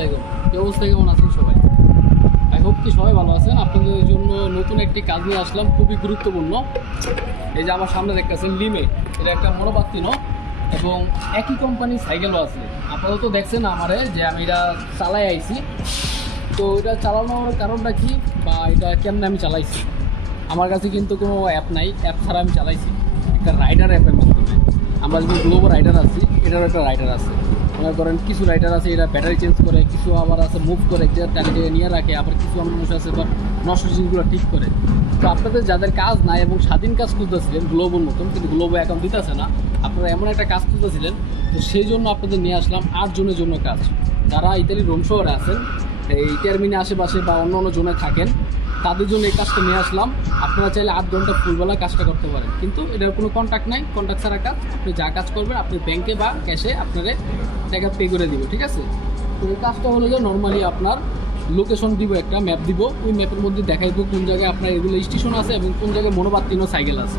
আলাইকুম, কি অবস্থা, কেমন আছেন সবাই? আই হোপ কি সবাই ভালো আছেন। আপনাদের জন্য নতুন একটি কাজ নিয়ে আসলাম, খুবই গুরুত্বপূর্ণ। এই যে আমার সামনে দেখতেছেন লিমে, এটা একটা মনোবাত্তিন এবং একই কোম্পানির সাইকেলও আছে। আপনারা তো দেখছেন আমারে যে আমি এটা চালাই আইছি। তো এটা চালানোর কারণটা কি বা এটা কেমনে আমি চালাইছি, আমার কাছে কিন্তু কোনো অ্যাপ নাই, অ্যাপ ছাড়া আমি চালাইছি একটা রাইডার অ্যাপের মাধ্যমে। আমরা যদি গ্লোবাল রাইডার আছি, এটারও একটা রাইডার আছে। মনে করেন কিছু রাইডার আছে এটা ব্যাটারি চেঞ্জ করে, কিছু আবার আছে মুভ করে, যে টানে নিয়ে রাখে, আবার কিছু মানুষ আছে বা নষ্ট জিনিসগুলো ঠিক করে। তো আপনাদের যাদের কাজ নাই এবং স্বাধীন কাজ খুঁজতেছিলেন গ্লোবাল মতন, কিন্তু গ্লোবাল অ্যাকাউন্ট দিতেছে না, আপনারা এমন একটা কাজ খুঁজতেছিলেন, তো সেই জন্য আপনাদের নিয়ে আসলাম 8 জনের জন্য কাজ। যারা ইতালির রোম শহরে আছেন, এই টার্মিনে আশেপাশে বা অন্য অন্য জোনে থাকেন, তাদের জন্য এই কাজটা নিয়ে আসলাম। আপনারা চাইলে 8 ঘন্টা ফুলবেলা কাজটা করতে পারেন, কিন্তু এটার কোনো কন্ট্যাক্ট নাই, কন্ট্যাক্ট ছাড়া কাজ। আপনি যা কাজ করবেন আপনি ব্যাংকে বা ক্যাশে আপনাদের টাকা পে করে দিব, ঠিক আছে? তো এই কাজটা হলো যে নর্মালি আপনার লোকেশন দিব, একটা ম্যাপ দিব, ওই ম্যাপের মধ্যে দেখাইব কোন জায়গায় আপনার এগুলো স্টেশন আছে এবং কোন জায়গায় মনোবাত্তিনো সাইকেল আছে।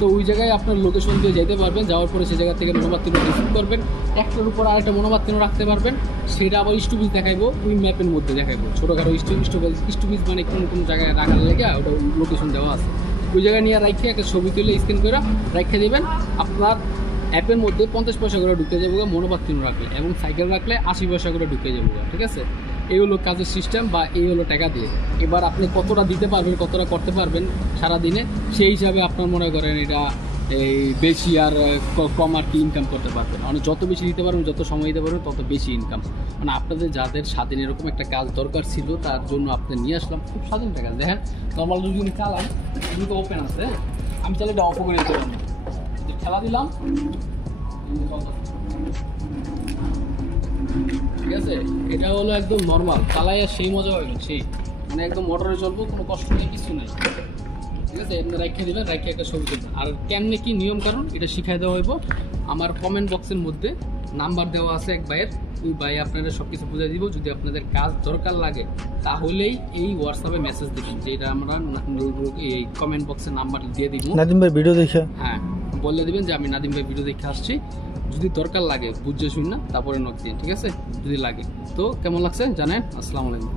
তো ওই জায়গায় আপনার লোকেশন দিয়ে যেতে পারবেন, যাওয়ার পরে সেই জায়গা থেকে মনোবাত্তিনো রিসিভ করবেন, একটার উপর আরেকটা মনোবাত্তিনো রাখতে পারবেন। সেটা আবার স্টপিজ দেখাইবো, ওই ম্যাপের মধ্যে দেখাইবো ছোটোখাটো স্টপিজ মানে কোন জায়গায় রাখার লেগে ওটা লোকেশন দেওয়া আছে। ওই জায়গায় নিয়ে রাখে একটা ছবি তুলে স্ক্যান করে রাখে দেবেন। আপনার অ্যাপের মধ্যে 50 পয়সা করে ঢুকে যাবো মনোবাত্তিনো রাখলে, এবং সাইকেল রাখলে 80 পয়সা করে ঢুকে যাবো, ঠিক আছে? এই হলো কাজের সিস্টেম বা এই হলো টাকা দিয়ে। এবার আপনি কতটা দিতে পারবেন, কতটা করতে পারবেন সারাদিনে, সেই হিসাবে আপনার মনে করেন এটা এই বেশি আর কম আর কি ইনকাম করতে পারবেন। মানে যত বেশি দিতে পারবেন, যত সময় দিতে পারবেন, তত বেশি ইনকাম। মানে আপনাদের যাদের স্বাধীন এরকম একটা কাজ দরকার ছিল, তার জন্য আপনি নিয়ে আসলাম। খুব স্বাধীন একটা কাজ। দেখেন নর্মাল যদি আমি চালাই, এগুলো তো ওপেন আছে, আমি চাইলে এটা অফ করে দিতে পারবো। খেলা দিলাম, ঠিক আছে? এটা হলো একদম নর্মাল চালাই, আর সেই মজা হবে সেই, মানে একদম মোটরে চলবো, কোনো কষ্ট নেই, কিছু নেই, ঠিক আছে? এমনি রাখিয়ে দেবেন, রাখিয়ে একটা ছবি তুলবেন। আর কেমনে কি নিয়ম কারণ এটা শিখাই দেওয়া হইব। আমার কমেন্ট বক্সের মধ্যে নাম্বার দেওয়া আছে এক ভাইয়ের, ওই ভাই আপনাদের সব কিছু বুঝিয়ে দিব। যদি আপনাদের কাজ দরকার লাগে তাহলেই এই হোয়াটসঅ্যাপে মেসেজ দিবেন, যে এটা আমরা এই কমেন্ট বক্সে নাম্বার দিয়ে দিব। নাদিম ভাই ভিডিও দেখে, হ্যাঁ, বলে দিবেন যে আমি নাদিম ভাই ভিডিও দেখে আসছি। যদি দরকার লাগে বুঝে শুন না, তারপরে নক দিন, ঠিক আছে? যদি লাগে। তো কেমন লাগছে জানেন। আসসালামু আলাইকুম।